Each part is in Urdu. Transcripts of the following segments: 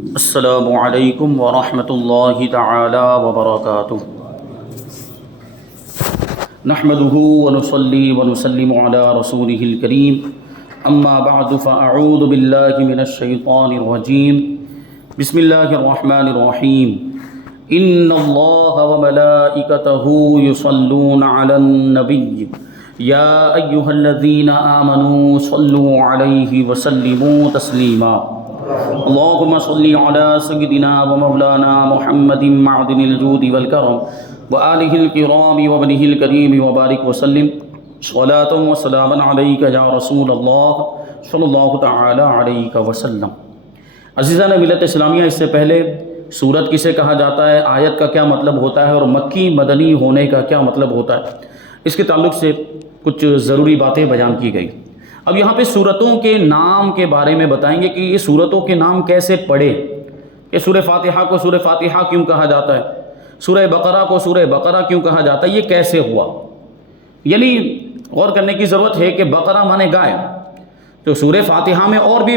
السلام علیکم ورحمۃ اللہ تعالی وبرکاتہ نحمده ونصلي ونسلم على رسوله الكريم اما بعد فاعوذ باللہ من الشیطان الرجیم بسم اللہ الرحمن الرحیم ان اللہ وملائکتہ یصلون علی النبی یا ایہا الذین آمنوا صلوا علیہ وسلموا تسلیما اللهم صل على سيدنا ومولانا محمد معدن الجود والكرم وآله الكرام وابنه الكريم وبارك وسلم صلاة وسلاما عليك يا رسول الله صلی اللہ تعالی علیہ وسلم۔ عزیزان ملت اسلامیہ، اس سے پہلے سورت کسے کہا جاتا ہے، آیت کا کیا مطلب ہوتا ہے اور مکی مدنی ہونے کا کیا مطلب ہوتا ہے، اس کے تعلق سے کچھ ضروری باتیں بیان کی گئی۔ اب یہاں پہ سورتوں کے نام کے بارے میں بتائیں گے کہ یہ سورتوں کے نام کیسے پڑھے، کہ سورہ فاتحہ کو سورہ فاتحہ کیوں کہا جاتا ہے، سورہ بقرہ کو سورہ بقرہ کیوں کہا جاتا ہے، یہ کیسے ہوا۔ یعنی غور کرنے کی ضرورت ہے کہ بقرہ مانے گائے، تو سورہ فاتحہ میں اور بھی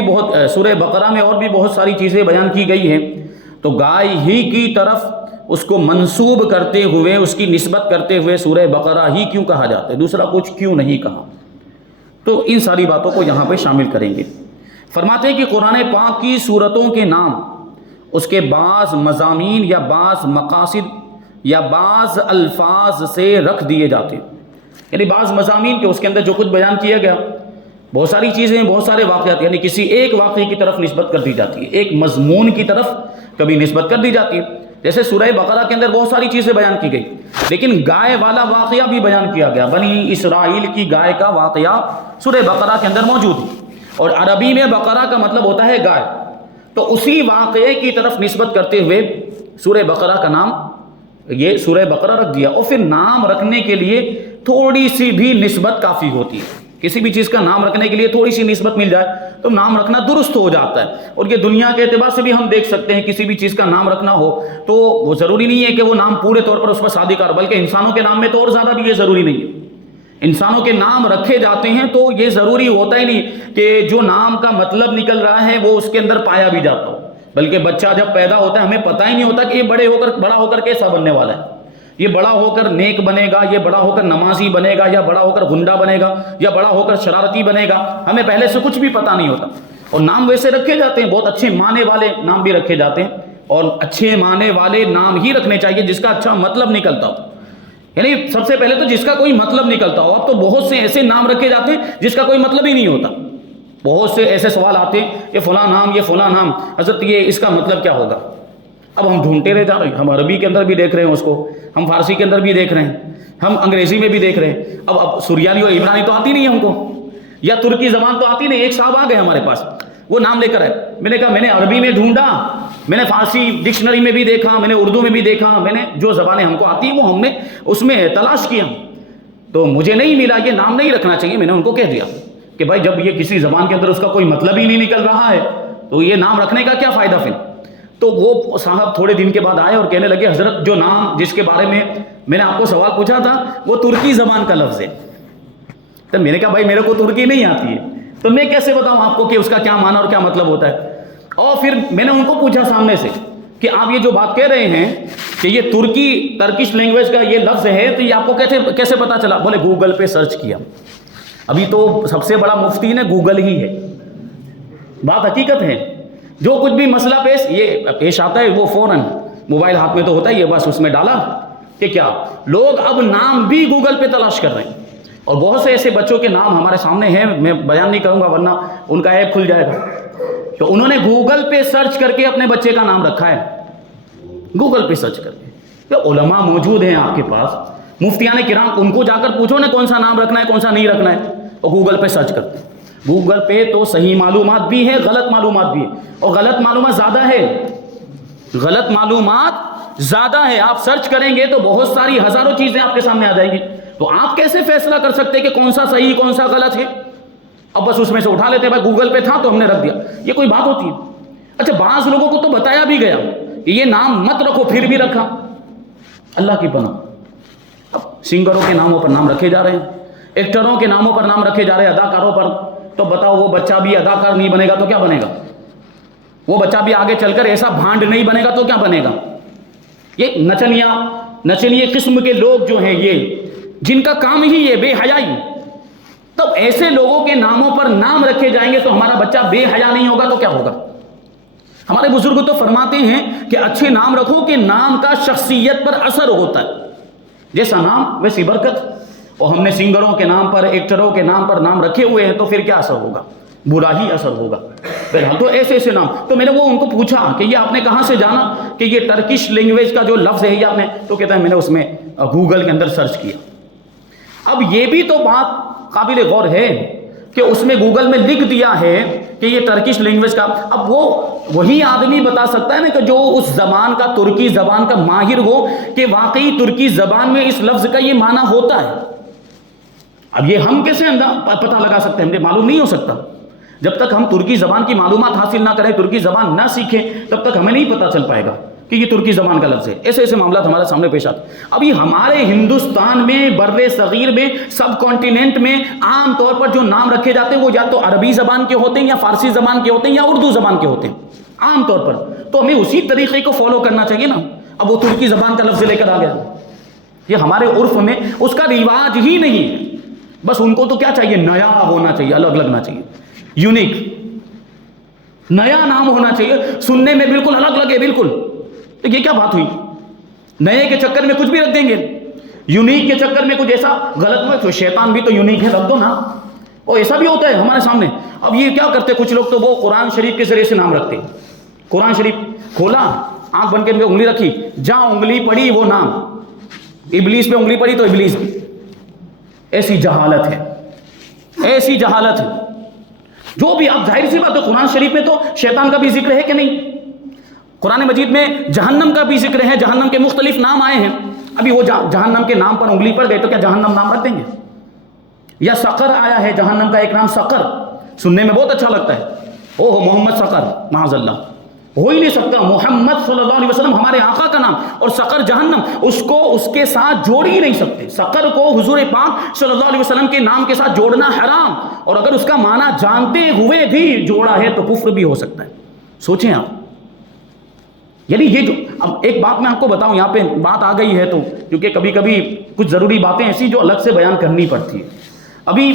سورہ بقرہ میں اور بھی بہت ساری چیزیں بیان کی گئی ہیں، تو گائے ہی کی طرف اس کو منسوب کرتے ہوئے، اس کی نسبت کرتے ہوئے سورہ بقرہ ہی کیوں کہا جاتا ہے، دوسرا کچھ کیوں نہیں کہا۔ تو ان ساری باتوں کو یہاں پہ شامل کریں گے۔ فرماتے ہیں کہ قرآن پاک کی سورتوں کے نام اس کے بعض مضامین یا بعض مقاصد یا بعض الفاظ سے رکھ دیے جاتے ہیں، یعنی بعض مضامین کے اس کے اندر جو کچھ بیان کیا گیا، بہت ساری چیزیں، بہت سارے واقعات، یعنی کسی ایک واقعے کی طرف نسبت کر دی جاتی ہے، ایک مضمون کی طرف کبھی نسبت کر دی جاتی ہے۔ جیسے سورہ بقرہ کے اندر بہت ساری چیزیں بیان کی گئی، لیکن گائے والا واقعہ بھی بیان کیا گیا، بنی اسرائیل کی گائے کا واقعہ سورہ بقرہ کے اندر موجود ہے، اور عربی میں بقرہ کا مطلب ہوتا ہے گائے، تو اسی واقعے کی طرف نسبت کرتے ہوئے سورہ بقرہ کا نام یہ سورہ بقرہ رکھ دیا۔ اور پھر نام رکھنے کے لیے تھوڑی سی بھی نسبت کافی ہوتی ہے، کسی بھی چیز کا نام رکھنے کے لیے تھوڑی سی نسبت مل جائے تو نام رکھنا درست ہو جاتا ہے۔ اور یہ دنیا کے اعتبار سے بھی ہم دیکھ سکتے ہیں، کسی بھی چیز کا نام رکھنا ہو تو وہ ضروری نہیں ہے کہ وہ نام پورے طور پر اس پر صادق کر، بلکہ انسانوں کے نام میں تو اور زیادہ بھی یہ ضروری نہیں ہے۔ انسانوں کے نام رکھے جاتے ہیں تو یہ ضروری ہوتا ہی نہیں کہ جو نام کا مطلب نکل رہا ہے وہ اس کے اندر پایا بھی جاتا ہو، بلکہ بچہ جب پیدا ہوتا ہے ہمیں پتہ ہی نہیں ہوتا کہ یہ بڑا ہو کر کیسا بننے والا ہے، یہ بڑا ہو کر نیک بنے گا، یہ بڑا ہو کر نمازی بنے گا، یا بڑا ہو کر گنڈا بنے گا، یا بڑا ہو کر شرارتی بنے گا، ہمیں پہلے سے کچھ بھی پتہ نہیں ہوتا۔ اور نام ویسے رکھے جاتے ہیں، بہت اچھے معنی والے نام بھی رکھے جاتے ہیں، اور اچھے معنی والے نام ہی رکھنے چاہیے جس کا اچھا مطلب نکلتا ہو، یعنی سب سے پہلے تو جس کا کوئی مطلب نکلتا ہو۔ اب تو بہت سے ایسے نام رکھے جاتے ہیں جس کا کوئی مطلب ہی نہیں ہوتا، بہت سے ایسے سوال آتے ہیں کہ فلاں نام، یہ فلاں نام، حضرت یہ اس کا مطلب کیا ہوگا؟ اب ہم ڈھونڈتے رہ جا رہے ہیں، ہم عربی کے اندر بھی دیکھ رہے ہیں اس کو، ہم فارسی کے اندر بھی دیکھ رہے ہیں، ہم انگریزی میں بھی دیکھ رہے ہیں، اب سریانی اور عبرانی تو آتی نہیں ہم کو، یا ترکی زبان تو آتی نہیں۔ ایک صاحب آ گئے ہمارے پاس، وہ نام لے کر آئے، میں نے کہا میں نے عربی میں ڈھونڈا، میں نے فارسی ڈکشنری میں بھی دیکھا، میں نے اردو میں بھی دیکھا، میں نے جو زبانیں ہم کو آتی ہیں وہ ہم نے اس میں تلاش کیا، تو مجھے نہیں ملا، یہ نام نہیں رکھنا چاہیے۔ میں نے ان کو کہہ دیا کہ بھائی جب یہ کسی زبان کے اندر اس کا کوئی مطلب ہی نہیں نکل رہا ہے تو یہ نام رکھنے کا کیا فائدہ پھر؟ تو وہ صاحب تھوڑے دن کے بعد آئے اور کہنے لگے حضرت جو نام جس کے بارے میں میں نے آپ کو سوال پوچھا تھا وہ ترکی زبان کا لفظ ہے۔ تو میں نے کہا بھائی میرے کو ترکی نہیں آتی ہے تو میں کیسے بتاؤں آپ کو کہ اس کا کیا معنی اور کیا مطلب ہوتا ہے۔ اور پھر میں نے ان کو پوچھا سامنے سے کہ آپ یہ جو بات کہہ رہے ہیں کہ یہ ترکش لینگویج کا یہ لفظ ہے تو یہ آپ کو کیسے پتا چلا؟ بولے گوگل پہ سرچ کیا۔ ابھی تو سب سے بڑا مفتی نے گوگل ہی ہے، بات حقیقت ہے، جو کچھ بھی مسئلہ پیش آتا ہے وہ فوراً موبائل ہاتھ میں تو ہوتا ہی ہے، بس اس میں ڈالا کہ کیا لوگ اب نام بھی گوگل پہ تلاش کر رہے ہیں۔ اور بہت سے ایسے بچوں کے نام ہمارے سامنے ہیں، میں بیان نہیں کروں گا ورنہ ان کا ایپ کھل جائے گا، تو انہوں نے گوگل پہ سرچ کر کے اپنے بچے کا نام رکھا ہے، گوگل پہ سرچ کر کے۔ تو علماء موجود ہیں آپ کے پاس، مفتیان کرام، ان کو جا کر پوچھو نا کون سا نام رکھنا ہے کون سا نہیں رکھنا ہے، اور گوگل پہ سرچ کرتے ہیں۔ گوگل پہ تو صحیح معلومات بھی ہے، غلط معلومات بھی ہے، اور غلط معلومات زیادہ ہے، غلط معلومات زیادہ ہے۔ آپ سرچ کریں گے تو بہت ساری ہزاروں چیزیں آپ کے سامنے آ جائیں گی، تو آپ کیسے فیصلہ کر سکتے کہ کون سا صحیح کون سا غلط ہے؟ اب بس اس میں سے اٹھا لیتے ہیں، بھائی گوگل پہ تھا تو ہم نے رکھ دیا، یہ کوئی بات ہوتی ہے؟ اچھا بعض لوگوں کو تو بتایا بھی گیا کہ یہ نام مت رکھو، پھر بھی رکھا، اللہ کی پناہ۔ اب سنگروں کے ناموں پر نام رکھے جا رہے ہیں، ایکٹروں کے ناموں پر نام رکھے جا رہے ہیں، اداکاروں پر، تو بتاؤ وہ بچہ بھی اداکار نہیں بنے گا تو کیا بنے گا؟ وہ بچہ بھی آگے چل کر ایسا بھانڈ نہیں بنے گا تو کیا بنے گا؟ یہ نچنیے قسم کے لوگ جو ہیں، یہ جن کا کام ہی یہ بے حیائی، تب ایسے لوگوں کے ناموں پر نام رکھے جائیں گے تو ہمارا بچہ بے حیا نہیں ہوگا تو کیا ہوگا؟ ہمارے بزرگ تو فرماتے ہیں کہ اچھے نام رکھو کہ نام کا شخصیت پر اثر ہوتا ہے، جیسا نام ویسی برکت۔ اور ہم نے سنگروں کے نام پر، ایکٹروں کے نام پر نام رکھے ہوئے ہیں تو پھر کیا اثر ہوگا؟ برا ہی اثر ہوگا۔ تو ایسے نام، تو میں نے وہ ان کو پوچھا کہ یہ آپ نے کہاں سے جانا کہ یہ ٹرکش لینگویج کا جو لفظ ہے یہ آپ نے، تو کہتا ہے میں نے اس میں گوگل کے اندر سرچ کیا۔ اب یہ بھی تو بات قابل غور ہے کہ اس میں گوگل میں لکھ دیا ہے کہ یہ ٹرکش لینگویج کا، اب وہی آدمی بتا سکتا ہے نا کہ جو اس زبان کا، ترکی زبان کا ماہر ہو کہ واقعی ترکی زبان میں اس لفظ کا یہ معنی ہوتا ہے۔ اب یہ ہم کیسے پتہ لگا سکتے ہیں؟ ہمیں معلوم نہیں ہو سکتا جب تک ہم ترکی زبان کی معلومات حاصل نہ کریں، ترکی زبان نہ سیکھیں، تب تک ہمیں نہیں پتہ چل پائے گا کہ یہ ترکی زبان کا لفظ ہے۔ ایسے معاملات ہمارے سامنے پیش آتے ہیں۔ ابھی ہمارے ہندوستان میں، بر صغیر میں، سب کانٹیننٹ میں عام طور پر جو نام رکھے جاتے ہیں وہ یا تو عربی زبان کے ہوتے ہیں، یا فارسی زبان کے ہوتے ہیں، یا اردو زبان کے ہوتے ہیں عام طور پر۔ تو ہمیں اسی طریقے کو فالو کرنا چاہیے نا۔ اب وہ ترکی زبان کا لفظ لے کر آ گیا، یہ ہمارے عرف میں اس کا رواج ہی نہیں ہے۔ بس ان کو تو کیا چاہیے؟ نیا ہونا چاہیے، الگ لگنا چاہیے، یونیک، نیا نام ہونا چاہیے، سننے میں بالکل الگ لگے، بالکل۔ تو یہ کیا بات ہوئی؟ نئے کے چکر میں کچھ بھی رکھ دیں گے، یونیک کے چکر میں کچھ ایسا غلط میں، تو شیطان بھی تو یونیک ہے، رکھ دو نا۔ اور ایسا بھی ہوتا ہے ہمارے سامنے۔ اب یہ کیا کرتے کچھ لوگ، تو وہ قرآن شریف کے ذریعے سے نام رکھتے ہیں۔ قرآن شریف کھولا، آنکھ بن کے انگلی رکھی، جہاں انگلی پڑی وہ نام، ابلیس پہ انگلی پڑی تو ابلیس۔ ایسی جہالت ہے، ایسی جہالت ہے۔ جو بھی، اب ظاہر سی بات ہے قرآن شریف میں تو شیطان کا بھی ذکر ہے کہ نہیں؟ قرآن مجید میں جہنم کا بھی ذکر ہے، جہنم کے مختلف نام آئے ہیں۔ ابھی وہ جہنم کے نام پر انگلی پڑ گئے تو کیا جہنم نام رکھ دیں گے؟ یا سقر آیا ہے، جہنم کا ایک نام سقر، سننے میں بہت اچھا لگتا ہے، اوہ محمد سقر، معاذ اللہ، ہو ہی نہیں سکتا۔ محمد صلی اللہ علیہ وسلم ہمارے آقا کا نام، اور سقر جہنم، اس کو اس کے ساتھ جوڑ ہی نہیں سکتے۔ سقر کو حضور پاک صلی اللہ علیہ وسلم کے نام کے ساتھ جوڑنا حرام، اور اگر اس کا معنی جانتے ہوئے بھی جوڑا ہے تو کفر بھی ہو سکتا ہے۔ سوچیں آپ، یعنی یہ جو، اب ایک بات میں آپ کو بتاؤں، یہاں پہ بات آ گئی ہے تو، کیونکہ کبھی کبھی کچھ ضروری باتیں ایسی جو الگ سے بیان کرنی پڑتی ہے۔ ابھی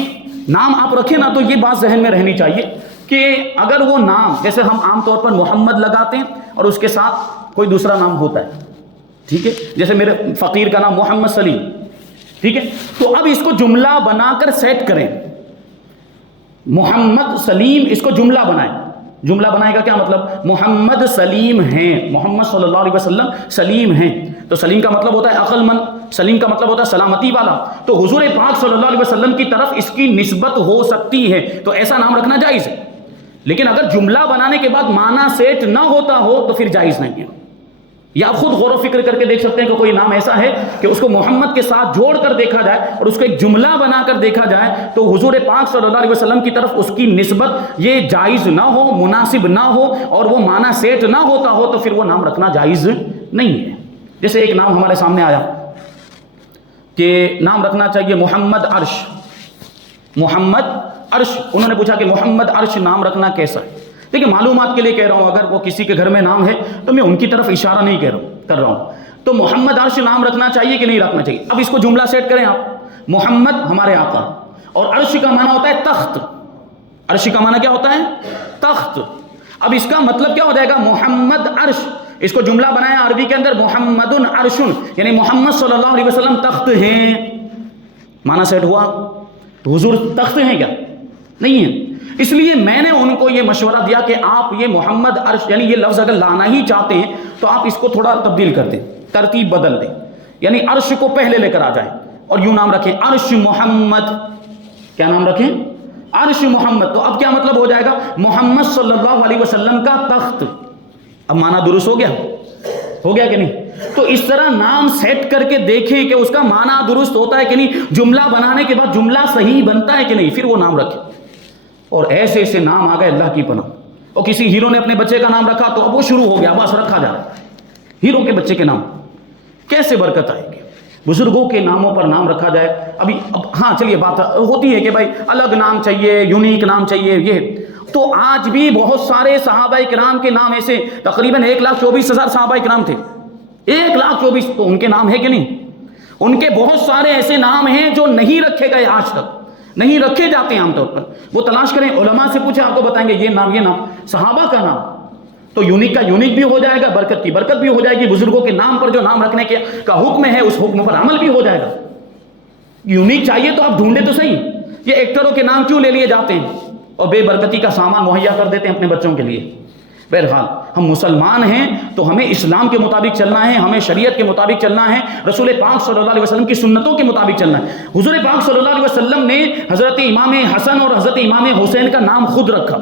نام آپ رکھیں نا تو یہ بات ذہن میں رہنی چاہیے کہ اگر وہ نام، جیسے ہم عام طور پر محمد لگاتے ہیں اور اس کے ساتھ کوئی دوسرا نام ہوتا ہے، ٹھیک ہے، جیسے میرے فقیر کا نام محمد سلیم، ٹھیک ہے، تو اب اس کو جملہ بنا کر سیٹ کریں، محمد سلیم، اس کو جملہ بنائیں۔ جملہ بنائے گا کیا مطلب؟ محمد سلیم ہیں، محمد صلی اللہ علیہ وسلم سلیم ہیں، تو سلیم کا مطلب ہوتا ہے عقل مند، سلیم کا مطلب ہوتا ہے سلامتی والا، تو حضور پاک صلی اللہ علیہ وسلم کی طرف اس کی نسبت ہو سکتی ہے، تو ایسا نام رکھنا جائز ہے۔ لیکن اگر جملہ بنانے کے بعد معنی سیٹ نہ ہوتا ہو تو پھر جائز نہیں ہے۔ یا آپ خود غور و فکر کر کے دیکھ سکتے ہیں کہ کوئی نام ایسا ہے کہ اس کو محمد کے ساتھ جوڑ کر دیکھا جائے اور اس کو ایک جملہ بنا کر دیکھا جائے تو حضور پاک صلی اللہ علیہ وسلم کی طرف اس کی نسبت یہ جائز نہ ہو، مناسب نہ ہو، اور وہ معنی سیٹ نہ ہوتا ہو تو پھر وہ نام رکھنا جائز نہیں ہے۔ جیسے ایک نام ہمارے سامنے آیا کہ نام رکھنا چاہیے محمد عرش، محمد عرش، انہوں نے پوچھا کہ محمد عرش نام رکھنا کیسا ہے؟ دیکھیں معلومات کے لیے کہہ رہا ہوں، اگر وہ کسی کے گھر میں نام ہے تو میں ان کی طرف اشارہ نہیں کر رہا ہوں، تو محمد عرش نام رکھنا چاہیے کہ نہیں رکھنا چاہیے؟ اب اس کو جملہ سیٹ کریں آپ، محمد ہمارے آقا، اور عرش کا معنی ہوتا ہے تخت، عرش کا معنی کیا ہوتا ہے؟ تخت۔ اب اس کا مطلب کیا ہو جائے گا؟ محمد عرش، اس کو جملہ بنایا عربی کے اندر محمد عرش، یعنی محمد صلی اللہ علیہ وسلم تخت ہیں، معنی سیٹ ہوا؟ حضور تخت ہیں کیا؟ نہیں ہے۔ اس لیے میں نے ان کو یہ مشورہ دیا کہ آپ یہ محمد عرش، یعنی یہ لفظ اگر لانا ہی چاہتے ہیں تو آپ اس کو تھوڑا تبدیل کر دیں، ترتیب بدل دیں، یعنی عرش کو پہلے لے کر آ جائیں اور یوں نام رکھیں عرش محمد۔ کیا نام رکھیں؟ عرش محمد۔ تو اب کیا مطلب ہو جائے گا؟ محمد صلی اللہ علیہ وسلم کا تخت۔ اب معنی درست ہو گیا کہ نہیں؟ تو اس طرح نام سیٹ کر کے دیکھیں کہ اس کا معنی درست ہوتا ہے کہ نہیں، جملہ بنانے کے بعد جملہ صحیح بنتا ہے کہ نہیں، پھر وہ نام رکھیں۔ اور ایسے ایسے نام آ گئے اللہ کی پناہ۔ اور کسی ہیرو نے اپنے بچے کا نام رکھا تو اب وہ شروع ہو گیا، بس رکھا جا رہا ہے ہیرو کے بچے کے نام، کیسے برکت آئے گی؟ بزرگوں کے ناموں پر نام رکھا جائے۔ اب ہاں چلیے، بات ہوتی ہے کہ بھائی الگ نام چاہیے، یونیک نام چاہیے، یہ تو آج بھی بہت سارے صحابہ کرام کے نام ایسے، تقریباً 1,24,000 صحابہ کرام تھے، 1,24,000، تو ان کے نام ہے کہ نہیں؟ ان کے بہت سارے ایسے نام ہیں جو نہیں رکھے گئے، آج تک نہیں رکھے جاتے ہیں عام طور پر۔ وہ تلاش کریں، علماء سے پوچھیں، آپ کو بتائیں گے یہ نام صحابہ کا نام، تو یونیک کا یونیک بھی ہو جائے گا، برکت کی برکت بھی ہو جائے گی، بزرگوں کے نام پر جو نام رکھنے کا حکم ہے اس حکم پر عمل بھی ہو جائے گا۔ یونیک چاہیے تو آپ ڈھونڈے تو صحیح، یہ ایکٹروں کے نام کیوں لے لیے جاتے ہیں اور بے برکتی کا سامان مہیا کر دیتے ہیں اپنے بچوں کے لیے۔ بہرحال ہم مسلمان ہیں تو ہمیں اسلام کے مطابق چلنا ہے، ہمیں شریعت کے مطابق چلنا ہے، رسول پاک صلی اللہ علیہ وسلم کی سنتوں کے مطابق چلنا ہے۔ حضور پاک صلی اللہ علیہ وسلم نے حضرت امام حسن اور حضرت امام حسین کا نام خود رکھا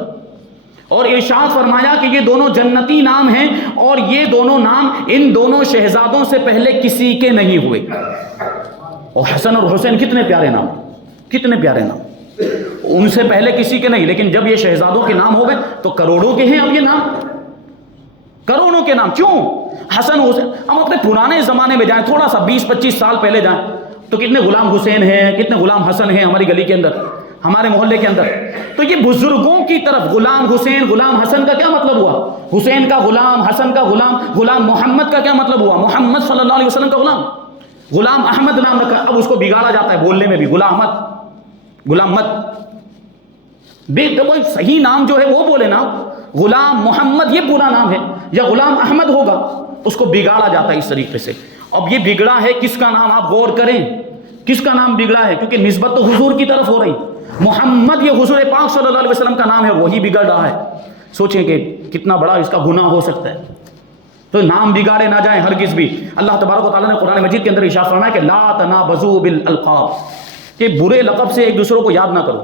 اور ارشاد فرمایا کہ یہ دونوں جنتی نام ہیں، اور یہ دونوں نام ان دونوں شہزادوں سے پہلے کسی کے نہیں ہوئے۔ اور حسن اور حسین کتنے پیارے نام، کتنے پیارے نام، ان سے پہلے کسی کے نہیں، لیکن جب یہ شہزادوں کے نام ہو گئے تو کروڑوں کے ہیں اب یہ نام، کروڑوں کے نام۔ کیوں؟ حسن حسین۔ ہم اپنے پرانے زمانے میں جائیں، تھوڑا سا 20-25 سال پہلے جائیں تو کتنے غلام حسین ہیں، کتنے غلام حسن ہیں ہماری گلی کے اندر، ہمارے محلے کے اندر۔ تو یہ بزرگوں کی طرف غلام حسین، غلام حسن کا کیا مطلب ہوا؟ حسین کا غلام، حسن کا غلام، غلام محمد کا کیا مطلب ہوا؟ محمد صلی اللہ علیہ وسلم کا غلام۔ غلام احمد نام رکھا، اب اس کو بگاڑا جاتا ہے بولنے میں بھی، غلام مت بے کوئی صحیح نام جو ہے وہ بولے نا، غلام محمد یہ پورا نام ہے، یا غلام احمد ہوگا، اس کو بگاڑا جاتا ہے اس طریقے سے۔ اب یہ بگڑا ہے کس کا نام؟ آپ غور کریں کس کا نام بگڑا ہے، کیونکہ نسبت تو حضور کی طرف ہو رہی۔ محمد یہ حضور پاک صلی اللہ علیہ وسلم کا نام ہے، وہی بگڑ رہا ہے۔ سوچیں کہ کتنا بڑا اس کا گناہ ہو سکتا ہے۔ تو نام بگاڑے نہ جائیں ہرگز بھی۔ اللہ تبارک و تعالیٰ نے قرآن مجید کے اندر ارشاد فرمایا کہ لا تنابزوا بالالقاب، کہ برے لقب سے ایک دوسروں کو یاد نہ کرو،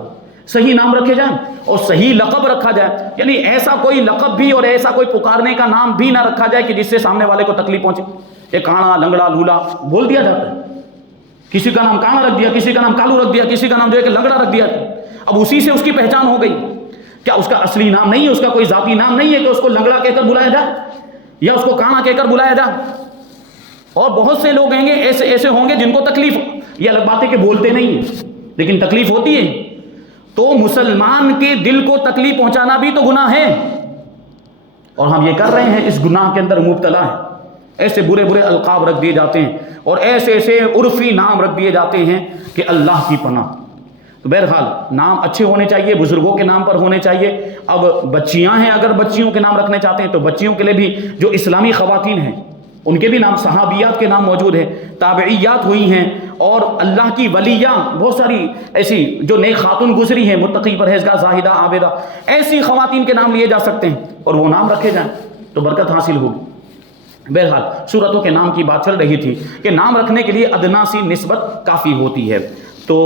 صحیح نام رکھے جائیں اور صحیح لقب رکھا جائے، یعنی ایسا کوئی لقب بھی اور ایسا کوئی پکارنے کا نام بھی نہ رکھا جائے کہ جس سے سامنے والے کو تکلیف پہنچے۔ ایک کانا، لنگڑا، لولا بول دیا جاتا ہے، کسی کا نام کانا رکھ دیا، کسی کا نام کالو رکھ دیا، کسی کا نام جو ہے کہ لنگڑا رکھ دیا، اب اسی سے اس کی پہچان ہو گئی۔ کیا اس کا اصلی نام نہیں ہے، اس کا کوئی ذاتی نام نہیں ہے کہ اس کو لنگڑا کہہ کر بلایا جائے یا اس کو کانا کہہ کر بلایا جائے؟ اور بہت سے لوگ ہیں گے ایسے ہوں گے جن کو تکلیف، یہ الگ بات ہے کہ بولتے نہیں ہیں لیکن تکلیف ہوتی ہے۔ تو مسلمان کے دل کو تکلیف پہنچانا بھی تو گناہ ہے، اور ہم یہ کر رہے ہیں، اس گناہ کے اندر مبتلا ہے۔ ایسے برے برے القاب رکھ دیے جاتے ہیں اور ایسے عرفی نام رکھ دیے جاتے ہیں کہ اللہ کی پناہ۔ تو بہرحال نام اچھے ہونے چاہیے، بزرگوں کے نام پر ہونے چاہیے۔ اب بچیاں ہیں، اگر بچیوں کے نام رکھنے چاہتے ہیں تو بچیوں کے لیے بھی جو اسلامی خواتین ہیں ان کے بھی نام، صحابیات کے نام موجود ہیں، تابعیات ہوئی ہیں، اور اللہ کی ولیاں بہت ساری ایسی جو نیک خاتون گزری ہیں، متقی، پرہیزگار، زاہدہ، عابدہ، ایسی خواتین کے نام لیے جا سکتے ہیں اور وہ نام رکھے جائیں تو برکت حاصل ہوگی۔ بہرحال سورتوں کے نام کی بات چل رہی تھی کہ نام رکھنے کے لیے ادنا سی نسبت کافی ہوتی ہے، تو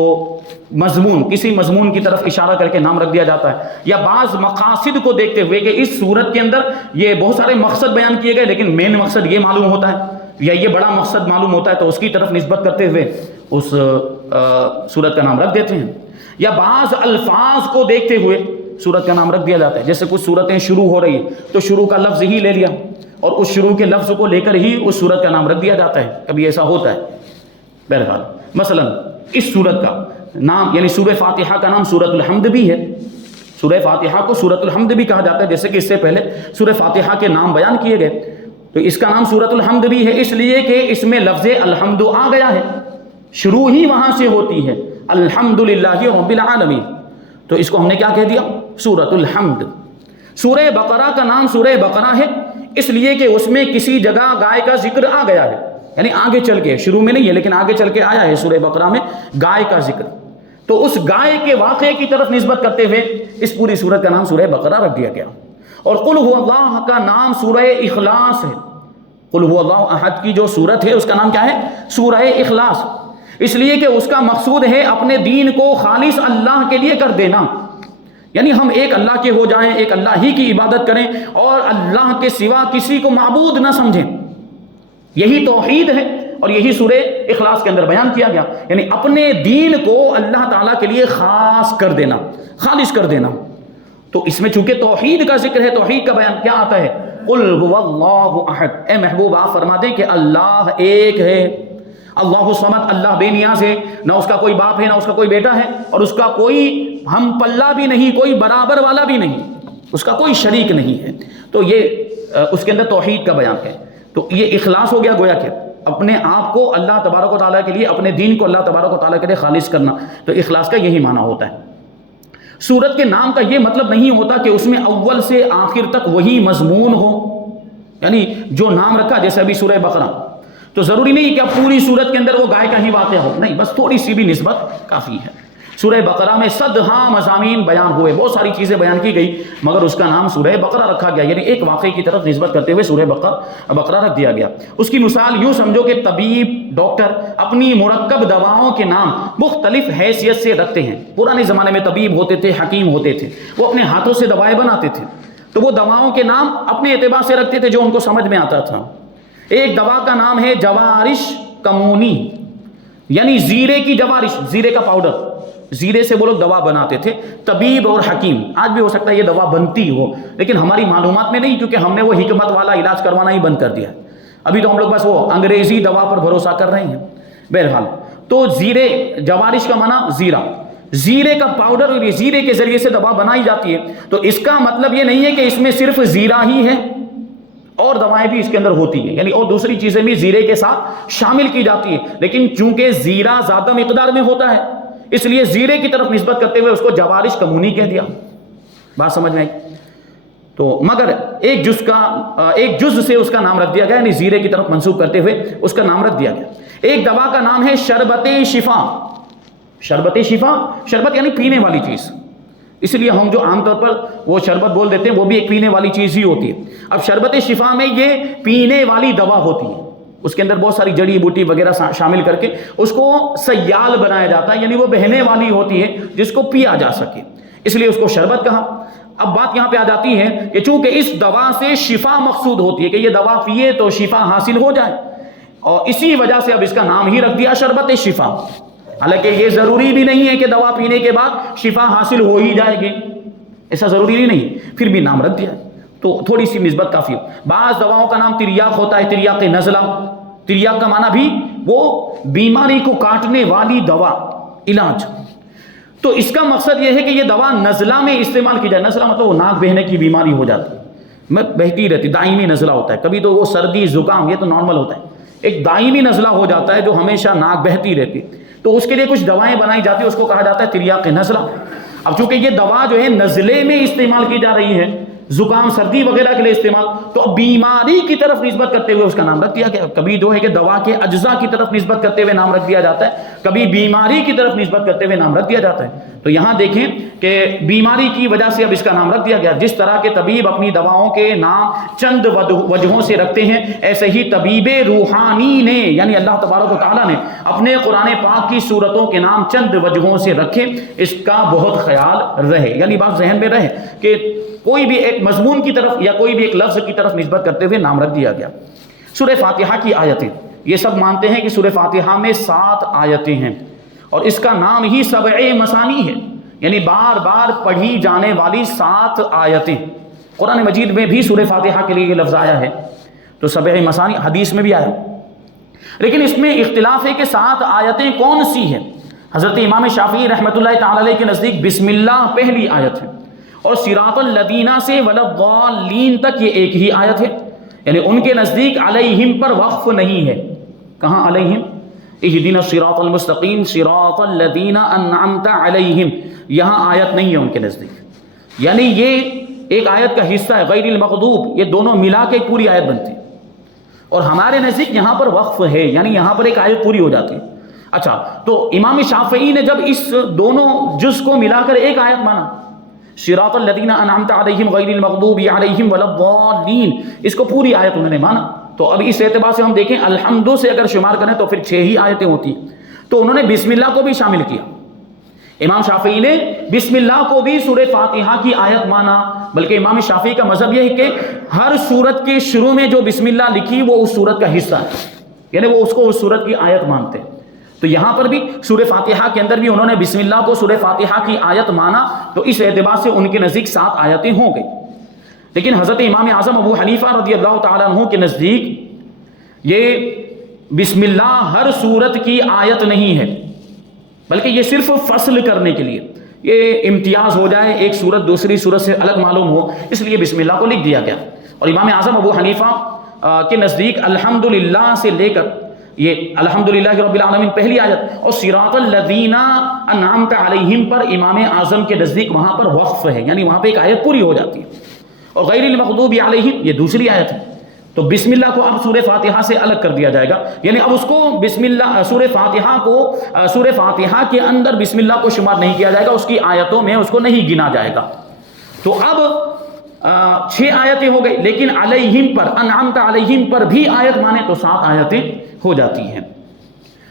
مضمون، کسی مضمون کی طرف اشارہ کر کے نام رکھ دیا جاتا ہے، یا بعض مقاصد کو دیکھتے ہوئے کہ اس صورت کے اندر یہ بہت سارے مقصد بیان کیے گئے لیکن مین مقصد یہ معلوم ہوتا ہے یا یہ بڑا مقصد معلوم ہوتا ہے تو اس کی طرف نسبت کرتے ہوئے اس صورت کا نام رکھ دیتے ہیں، یا بعض الفاظ کو دیکھتے ہوئے صورت کا نام رکھ دیا جاتا ہے۔ جیسے کچھ صورتیں شروع ہو رہی ہیں تو شروع کا لفظ ہی لے لیا اور اس شروع کے لفظ کو لے کر ہی اس صورت کا نام رکھ دیا جاتا ہے، کبھی ایسا ہوتا ہے۔ بہرحال مثلا اس صورت کا نام، یعنی سورہ فاتحہ کا نام سورۃ الحمد بھی ہے، سورہ فاتحہ کو سورۃ الحمد بھی کہا جاتا ہے، جیسے کہ اس سے پہلے سورہ فاتحہ کے نام بیان کیے گئے، تو اس کا نام سورۃ الحمد بھی ہے اس لیے کہ اس میں لفظ الحمد آ گیا ہے، شروع ہی وہاں سے ہوتی ہے، الحمدللہ رب العالمین، تو اس کو ہم نے کیا کہہ دیا؟ سورۃ الحمد۔ سورہ بقرہ کا نام سورہ بقرہ ہے اس لیے کہ اس میں کسی جگہ گائے کا ذکر آ گیا ہے، یعنی آگے چل کے، شروع میں نہیں ہے لیکن آگے چل کے آیا ہے سورہ بقرہ میں گائے کا ذکر، تو اس گائے کے واقعے کی طرف نسبت کرتے ہوئے اس پوری سورت کا نام سورہ بقرہ رکھ دیا گیا۔ اور قل هو اللہ کا نام سورہ اخلاص ہے، قل هو اللہ احد کی جو سورت ہے اس کا نام کیا ہے؟ سورہ اخلاص، اس لیے کہ اس کا مقصود ہے اپنے دین کو خالص اللہ کے لیے کر دینا، یعنی ہم ایک اللہ کے ہو جائیں، ایک اللہ ہی کی عبادت کریں اور اللہ کے سوا کسی کو معبود نہ سمجھیں، یہی توحید ہے، اور یہی سورہ اخلاص کے اندر بیان کیا گیا، یعنی اپنے دین کو اللہ تعالیٰ کے لیے خاص کر دینا، خالص کر دینا۔ تو اس میں چونکہ توحید کا ذکر ہے، توحید کا بیان کیا آتا ہے؟ قل هو اللہ احد، اے محبوب آپ فرما دیں کہ اللہ ایک ہے، اللہ الصمد، اللہ بے نیاز ہے، نہ اس کا کوئی باپ ہے نہ اس کا کوئی بیٹا ہے اور اس کا کوئی ہم پلہ بھی نہیں، کوئی برابر والا بھی نہیں، اس کا کوئی شریک نہیں ہے۔ تو یہ اس کے اندر توحید کا بیان ہے۔ تو یہ اخلاص ہو گیا، گویا کہ اپنے آپ کو اللہ تبارک و تعالیٰ کے لیے، اپنے دین کو اللہ تبارک و تعالیٰ کے لیے خالص کرنا۔ تو اخلاص کا یہی معنی ہوتا ہے۔ سورت کے نام کا یہ مطلب نہیں ہوتا کہ اس میں اول سے آخر تک وہی مضمون ہو، یعنی جو نام رکھا، جیسے ابھی سورہ بقرہ، تو ضروری نہیں کہ اب پوری سورت کے اندر وہ گائے کا ہی واقعہ ہو، نہیں، بس تھوڑی سی بھی نسبت کافی ہے۔ سورہ بقرہ میں صدہا مضامین بیان ہوئے، بہت ساری چیزیں بیان کی گئی، مگر اس کا نام سورہ بقرہ رکھا گیا، یعنی ایک واقعے کی طرف نسبت کرتے ہوئے سورہ بقرہ رکھ دیا گیا۔ اس کی مثال یوں سمجھو کہ طبیب، ڈاکٹر اپنی مرکب دواؤں کے نام مختلف حیثیت سے رکھتے ہیں۔ پرانے زمانے میں طبیب ہوتے تھے، حکیم ہوتے تھے، وہ اپنے ہاتھوں سے دوائیں بناتے تھے، تو وہ دواؤں کے نام اپنے اعتبار سے رکھتے تھے جو ان کو سمجھ میں آتا تھا۔ ایک دوا کا نام ہے جوارش کمونی، یعنی زیرے کی جوارش، زیرے کا پاؤڈر، زیرے سے وہ لوگ دوا بناتے تھے۔ طبیب اور حکیم، آج بھی ہو سکتا ہے یہ دوا بنتی ہو، لیکن ہماری معلومات میں نہیں، کیونکہ ہم نے وہ حکمت والا علاج کروانا ہی بند کر دیا۔ ابھی تو ہم لوگ بس وہ انگریزی دوا پر بھروسہ کر رہے ہیں۔ بہرحال تو زیرے، جوارش کا معنی زیرہ، زیرے کا پاؤڈر، اور یہ زیرے کے ذریعے سے دوا بنائی جاتی ہے۔ تو اس کا مطلب یہ نہیں ہے کہ اس میں صرف زیرہ ہی ہے، اور دوائیں بھی اس کے اندر ہوتی ہیں، یعنی اور دوسری چیزیں بھی زیرے کے ساتھ شامل کی جاتی ہیں، لیکن چونکہ زیرہ زیادہ مقدار میں ہوتا ہے، اس لیے زیرے کی طرف نسبت کرتے ہوئے اس کو جوارش کمونی کہہ دیا۔ بات سمجھ میں آئی؟ تو مگر ایک جز سے اس کا نام رکھ دیا گیا، یعنی زیرے کی طرف منسوب کرتے ہوئے اس کا نام رکھ دیا گیا۔ ایک دوا کا نام ہے شربت شفا۔ شربت شفا، شربت یعنی پینے والی چیز، اس لیے ہم جو عام طور پر وہ شربت بول دیتے ہیں وہ بھی ایک پینے والی چیز ہی ہوتی ہے۔ اب شربت شفا میں یہ پینے والی دوا ہوتی ہے، اس کے اندر بہت ساری جڑی بوٹی وغیرہ شامل کر کے اس کو سیال بنایا جاتا ہے، یعنی وہ بہنے والی ہوتی ہے جس کو پیا جا سکے، اس لیے اس کو شربت کہا۔ اب بات یہاں پہ آ جاتی ہے کہ چونکہ اس دوا سے شفا مقصود ہوتی ہے کہ یہ دوا پیے تو شفا حاصل ہو جائے، اور اسی وجہ سے اب اس کا نام ہی رکھ دیا شربت شفا۔ حالانکہ یہ ضروری بھی نہیں ہے کہ دوا پینے کے بعد شفا حاصل ہو ہی جائے گی، ایسا ضروری نہیں، پھر بھی نام رکھ دیا ہے تو تھوڑی سی نسبت کافی ہو۔ بعض دواؤں کا نام تریاق ہوتا ہے، تریاق نزلہ۔ تریاق کا معنی بھی وہ بیماری کو کاٹنے والی دوا، علاج۔ تو اس کا مقصد یہ ہے کہ یہ دوا نزلہ میں استعمال کی جائے۔ نزلہ مطلب وہ ناک بہنے کی بیماری ہو جاتی ہے، بہتی رہتی، دائمی نزلہ ہوتا ہے۔ کبھی تو وہ سردی زکام، یہ تو نارمل ہوتا ہے، ایک دائمی نزلہ ہو جاتا ہے جو ہمیشہ ناک بہتی رہتی، تو اس کے لیے کچھ دوائیں بنائی جاتی ہیں، اس کو کہا جاتا ہے تریاق نزلہ۔ اب چونکہ یہ دوا جو ہے نزلے میں استعمال کی جا رہی ہے، زکام سردی وغیرہ کے لیے استعمال، تو اب بیماری کی طرف نسبت کرتے ہوئے اس کا نام رکھ دیا گیا۔ کبھی جو ہے کہ دوا کے اجزاء کی طرف نسبت کرتے ہوئے نام رکھ دیا جاتا ہے، کبھی بیماری کی طرف نسبت کرتے ہوئے نام رکھ دیا جاتا ہے۔ تو یہاں دیکھیں کہ بیماری کی وجہ سے اب اس کا نام رکھ دیا گیا۔ جس طرح کے طبیب اپنی دواؤں کے نام چند وجہوں سے رکھتے ہیں، ایسے ہی طبیب روحانی نے، یعنی اللہ تبارک و تعالیٰ نے اپنے قرآن پاک کی سورتوں کے نام چند وجہوں سے رکھے۔ اس کا بہت خیال رہے، یعنی بات ذہن میں رہے کہ کوئی بھی ایک مضمون کی طرف یا کوئی بھی ایک لفظ کی طرف نسبت کرتے ہوئے نام رکھ دیا گیا۔ سورہ فاتحہ کی آیتیں، یہ سب مانتے ہیں کہ سورہ فاتحہ میں 7 آیتیں ہیں، اور اس کا نام ہی سبع مثانی ہے، یعنی بار بار پڑھی جانے والی 7 آیتیں۔ قرآن مجید میں بھی سورہ فاتحہ کے لیے یہ لفظ آیا ہے، تو سبع مثانی حدیث میں بھی آیا، لیکن اس میں اختلاف ہے کہ 7 آیتیں کون سی ہیں۔ حضرت امام شافعی رحمۃ اللہ تعالی علیہ کے نزدیک بسم اللہ پہلی آیت ہے، اور صراط الذین سے ولضالین تک یہ ایک ہی آیت ہے، یعنی ان کے نزدیک علیہم پر وقف نہیں ہے۔ کہاں علیہم؟ اہدنا الصراط المستقیم صراط الذین انعمت علیہم، یہاں آیت نہیں ہے ان کے نزدیک، یعنی یہ ایک آیت کا حصہ ہے، غیر المغضوب، یہ دونوں ملا کے ایک پوری آیت بنتی ہے، اور ہمارے نزدیک یہاں پر وقف ہے، یعنی یہاں پر ایک آیت پوری ہو جاتی ہے۔ اچھا، تو امام شافعی نے جب اس دونوں جز کو ملا کر ایک آیت مانا، صراط الذین انعمت علیہم غیر المغضوب علیہم ولا الضالین، اس کو پوری آیت انہوں نے مانا۔ تو اب اس اعتبار سے ہم دیکھیں الحمد سے اگر شمار کریں تو پھر 6 ہی آیتیں ہوتی ہیں، تو انہوں نے بسم اللہ کو بھی شامل کیا۔ امام شافعی نے بسم اللہ کو بھی سورہ فاتحہ کی آیت مانا، بلکہ امام شافعی کا مذہب یہ ہے کہ ہر سورت کے شروع میں جو بسم اللہ لکھی وہ اس سورت کا حصہ ہے، یعنی وہ اس کو اس سورت کی آیت مانتے ہیں۔ تو یہاں پر بھی سورہ فاتحہ کے اندر بھی انہوں نے بسم اللہ کو سورہ فاتحہ کی آیت مانا، تو اس اعتبار سے ان کے نزدیک 7 آیتیں ہوں گئی۔ لیکن حضرت امام اعظم ابو حنیفہ رضی اللہ تعالیٰ عنہ کے نزدیک یہ بسم اللہ ہر سورت کی آیت نہیں ہے، بلکہ یہ صرف فصل کرنے کے لیے، یہ امتیاز ہو جائے، ایک صورت دوسری صورت سے الگ معلوم ہو، اس لیے بسم اللہ کو لکھ دیا گیا. اور امام اعظم ابو حنیفہ کے نزدیک الحمدللہ سے لے کر یہ الحمدللہ رب العالمین پہلی آیت اور صراط الذین انعمت علیہم پر امام اعظم کے نزدیک وہاں پر وقف ہے، یعنی وہاں پہ ایک آیت پوری ہو جاتی ہے. اور غیر المغضوب علیہم یہ دوسری آیت ہے. تو بسم اللہ کو اب سورہ فاتحہ سے الگ کر دیا جائے گا، یعنی اب اس کو بسم اللہ سورہ فاتحہ کے اندر بسم اللہ کو شمار نہیں کیا جائے گا، اس کی آیتوں میں اس کو نہیں گنا جائے گا. تو اب 6 آیتیں ہو گئی، لیکن علیہم پر انعمت علیہم پر بھی آیت مانے تو 7 آیتیں ہو جاتی ہیں.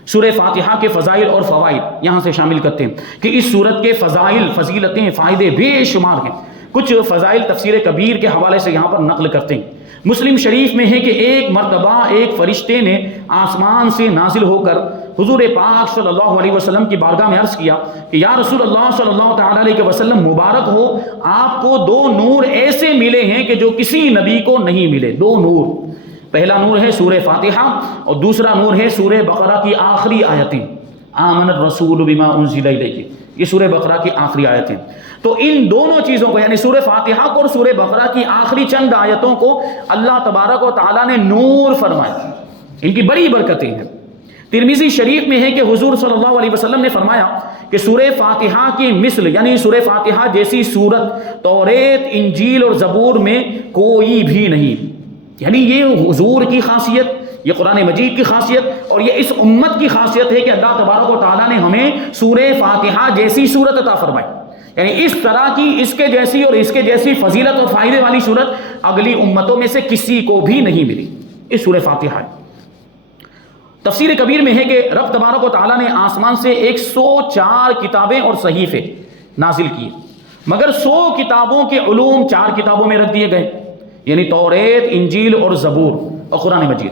سورہ فاتحہ کے فضائل اور فوائد یہاں سے شامل کرتے ہیں کہ اس سورت کے فضائل، فضیلتیں، فائدے بے شمار ہیں. کچھ فضائل تفسیر کبیر کے حوالے سے یہاں پر نقل کرتے ہیں. مسلم شریف میں ہے کہ ایک مرتبہ ایک فرشتے نے آسمان سے نازل ہو کر حضور پاک صلی اللہ علیہ وسلم کی بارگاہ میں عرض کیا کہ یا رسول اللہ صلی اللہ تعالی علیہ وسلم مبارک ہو، آپ کو 2 نور ایسے ملے ہیں کہ جو کسی نبی کو نہیں ملے. 2 نور، پہلا نور ہے سورہ فاتحہ اور دوسرا نور ہے سورہ بقرہ کی آخری آیتیں، آمن الرسول بما انزل الیہ، یہ سورہ بقرہ کی آخری آیتیں. تو ان دونوں چیزوں کو یعنی سورہ فاتحہ کو اور سورہ بقرہ کی آخری چند آیتوں کو اللہ تبارک و تعالیٰ نے نور فرمایا، ان کی بڑی برکتیں ہیں. ترمذی شریف میں ہے کہ حضور صلی اللہ علیہ وسلم نے فرمایا کہ سورہ فاتحہ کی مثل یعنی سورہ فاتحہ جیسی سورت توریت، انجیل اور زبور میں کوئی بھی نہیں. یعنی یہ حضور کی خاصیت، یہ قرآن مجید کی خاصیت اور یہ اس امت کی خاصیت ہے کہ اللہ تبارک و تعالیٰ نے ہمیں سورہ فاتحہ جیسی سورت عطا فرمائی. یعنی اس طرح کی، اس کے جیسی اور اس کے جیسی فضیلت اور فائدے والی سورت اگلی امتوں میں سے کسی کو بھی نہیں ملی. اس سورہ فاتحہ ہے. تفسیر کبیر میں ہے کہ رب تبارک و تعالیٰ نے آسمان سے 104 کتابیں اور صحیفے نازل کیے، مگر 100 کتابوں کے علوم 4 کتابوں میں رکھ دیے گئے، یعنی توریت، انجیل اور زبور اور قرآن مجید.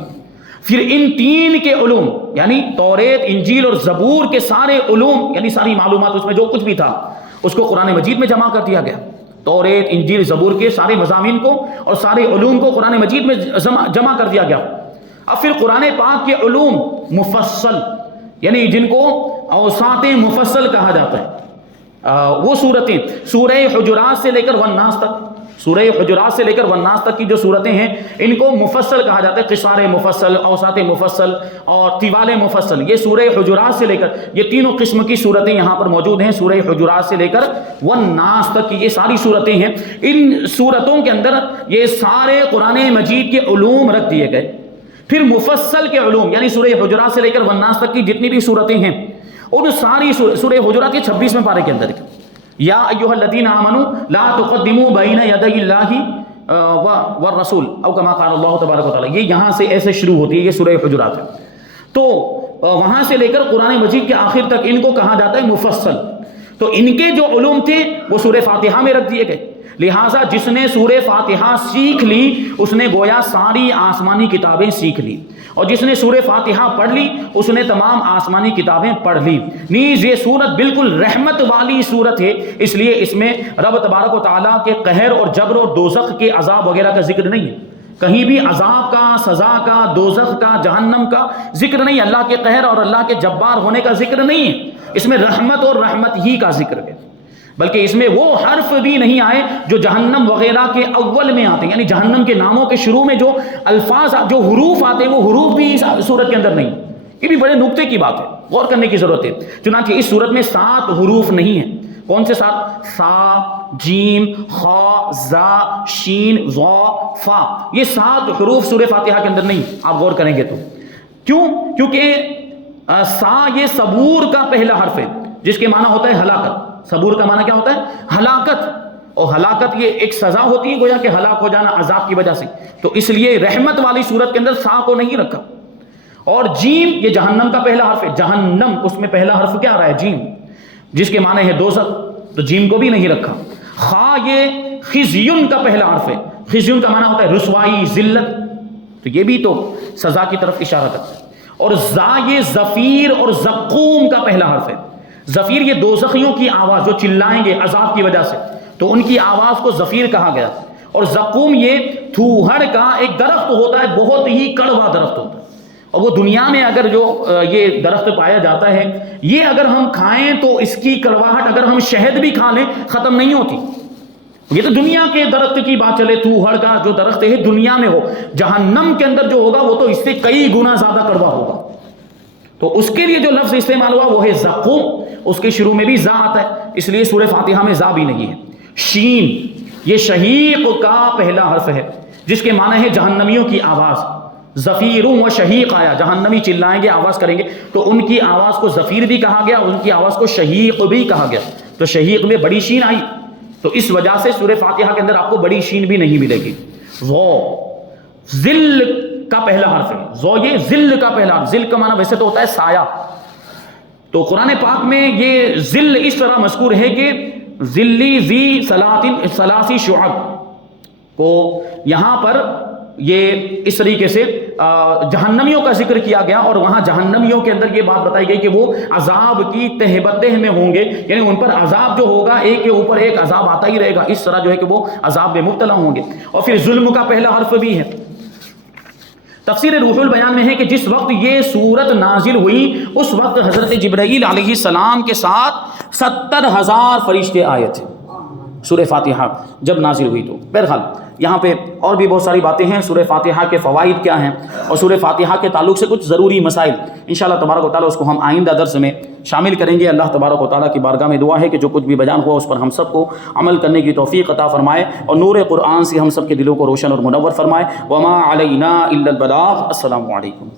پھر ان 3 کے علوم یعنی توریت، انجیل اور زبور کے سارے علوم یعنی ساری معلومات، اس میں جو کچھ بھی تھا اس کو قرآن مجید میں جمع کر دیا گیا. توریت، انجیل، زبور کے سارے مضامین کو اور سارے علوم کو قرآن مجید میں جمع کر دیا گیا. اب پھر قرآن پاک کے علوم مفصل یعنی جن کو اوساط مفصل کہا جاتا ہے، وہ صورتیں سورہ حجرات سے لے کر والناس تک، سورہ حجرات سے لے کر والناس تک کی جو صورتیں ہیں ان کو مفصل کہا جاتا ہے. قصار مفصل، اوساط مفصل اور طوال مفصل، یہ سورہ حجرات سے لے کر یہ تینوں قسم کی صورتیں یہاں پر موجود ہیں. سورہ حجرات سے لے کر والناس تک کی یہ ساری صورتیں ہیں. ان صورتوں کے اندر یہ سارے قرآن مجید کے علوم رکھ دیے گئے. پھر مفصل کے علوم یعنی سورہ حجرات سے لے کر والناس تک کی جتنی بھی صورتیں ہیں ان ساری سورہ حجرات کے 26ویں پارے کے اندر یا ایھا الذین آمنوا لا تقدموا بین یدی اللہ والرسول او کما قال اللہ تبارک و تعالی، یہ یہاں سے ایسے شروع ہوتی ہے، یہ سورہ حجرات ہے. تو وہاں سے لے کر قرآن مجید کے آخر تک ان کو کہا جاتا ہے مفصل. تو ان کے جو علوم تھے وہ سورہ فاتحہ میں رکھ دیے گئے. لہٰذا جس نے سورہ فاتحہ سیکھ لی اس نے گویا ساری آسمانی کتابیں سیکھ لی، اور جس نے سورہ فاتحہ پڑھ لی اس نے تمام آسمانی کتابیں پڑھ لی. نیز یہ سورت بالکل رحمت والی سورت ہے، اس لیے اس میں رب تبارک و تعالیٰ کے قہر اور جبر اور دوزخ کے عذاب وغیرہ کا ذکر نہیں ہے. کہیں بھی عذاب کا، سزا کا، دوزخ کا، جہنم کا ذکر نہیں. اللہ کے قہر اور اللہ کے جبار ہونے کا ذکر نہیں ہے. اس میں رحمت اور رحمت ہی کا ذکر ہے. بلکہ اس میں وہ حرف بھی نہیں آئے جو جہنم وغیرہ کے اول میں آتے ہیں، یعنی جہنم کے ناموں کے شروع میں جو الفاظ، جو حروف آتے ہیں وہ حروف بھی اس سورت کے اندر نہیں. یہ بھی بڑے نکتے کی بات ہے، غور کرنے کی ضرورت ہے. چنانچہ اس سورت میں 7 حروف نہیں ہیں. کون سے 7؟ سا، جیم، خا، زا، شین، ضا، فا. یہ 7 حروف سورہ فاتحہ کے اندر نہیں. آپ غور کریں گے تو کیوں؟ کیونکہ سا یہ صبور کا پہلا حرف ہے جس کے معنی ہوتا ہے ہلاکت. صبور کا معنی کیا ہوتا ہے؟ ہلاکت. اور ہلاکت یہ ایک سزا ہوتی ہے گویا کہ ہلاک ہو جانا عذاب کی وجہ سے. تو اس لیے رحمت والی صورت کے اندر سا کو نہیں رکھا. اور جیم یہ جہنم کا پہلا حرف ہے. جہنم اس میں پہلا حرف کیا آ رہا ہے؟ جیم، جس کے معنی ہے دوزخ. تو جیم کو بھی نہیں رکھا. خا یہ خزیون کا پہلا حرف ہے. خزیون کا معنی ہوتا ہے رسوائی، ذلت. تو یہ بھی تو سزا کی طرف اشارہ کرتا ہے. اور زا یہ زفیر اور زقوم کا پہلا حرف ہے. زفیر یہ دوزخیوں کی آواز جو چلائیں گے عذاب کی وجہ سے، تو ان کی آواز کو زفیر کہا گیا. اور زقوم یہ تھوہڑ کا ایک درخت ہوتا ہے، بہت ہی کڑوا درخت ہوتا ہے. اور وہ دنیا میں اگر جو یہ درخت پایا جاتا ہے، یہ اگر ہم کھائیں تو اس کی کڑواہٹ اگر ہم شہد بھی کھا لیں ختم نہیں ہوتی. یہ تو دنیا کے درخت کی بات چلے، توہڑ کا جو درخت ہے دنیا میں ہو، جہنم کے اندر جو ہوگا وہ تو اس سے کئی گنا زیادہ کڑوا ہوگا. تو اس کے لیے جو لفظ استعمال ہوا وہ ہے زقوم. اس کے شروع میں بھی زا آتا ہے، اس لیے سورہ فاتحہ میں زا بھی نہیں ہے. شین یہ شہیق کا پہلا حرف ہے جس کے معنی ہے جہنمیوں کی آواز. زفیر و شہیق آیا، جہنمی چلائیں گے، آواز کریں گے، تو ان کی آواز کو زفیر بھی کہا گیا، ان کی آواز کو شہیق بھی کہا گیا. تو شہیق میں بڑی شین آئی، تو اس وجہ سے سورہ فاتحہ کے اندر آپ کو بڑی شین بھی نہیں ملے گی. ذل کا پہلا حرف ہے. یہ ذل کا پہلا حرف. ذل کا معنی ویسے تو ہوتا ہے سایہ، تو قرآن پاک میں یہ ذل اس طرح مذکور ہے کہ ذلی ذی ثلاثی شعب کو یہاں پر یہ اس طریقے سے جہنمیوں کا ذکر کیا گیا، اور وہاں جہنمیوں کے اندر یہ بات بتائی گئی کہ وہ عذاب کی تہ بتہ میں ہوں گے، یعنی ان پر عذاب جو ہوگا ایک کے اوپر ایک عذاب آتا ہی رہے گا، اس طرح جو ہے کہ وہ عذاب میں مبتلا ہوں گے. اور پھر ظلم کا پہلا حرف بھی ہے. تفسیر روح البیان میں ہے کہ جس وقت یہ سورت نازل ہوئی اس وقت حضرت جبرائیل علیہ السلام کے ساتھ 70,000 فرشتے آئے تھے سورہ فاتحہ جب نازل ہوئی. تو بہرحال یہاں پہ اور بھی بہت ساری باتیں ہیں. سورہ فاتحہ کے فوائد کیا ہیں اور سورہ فاتحہ کے تعلق سے کچھ ضروری مسائل انشاءاللہ تبارک و تعالیٰ اس کو ہم آئندہ درس میں شامل کریں گے. اللہ تبارک و تعالیٰ کی بارگاہ میں دعا ہے کہ جو کچھ بھی بیان ہوا اس پر ہم سب کو عمل کرنے کی توفیق عطا فرمائے اور نور قرآن سے ہم سب کے دلوں کو روشن اور منور فرمائے. وما علینا الا البلاغ. السلام علیکم.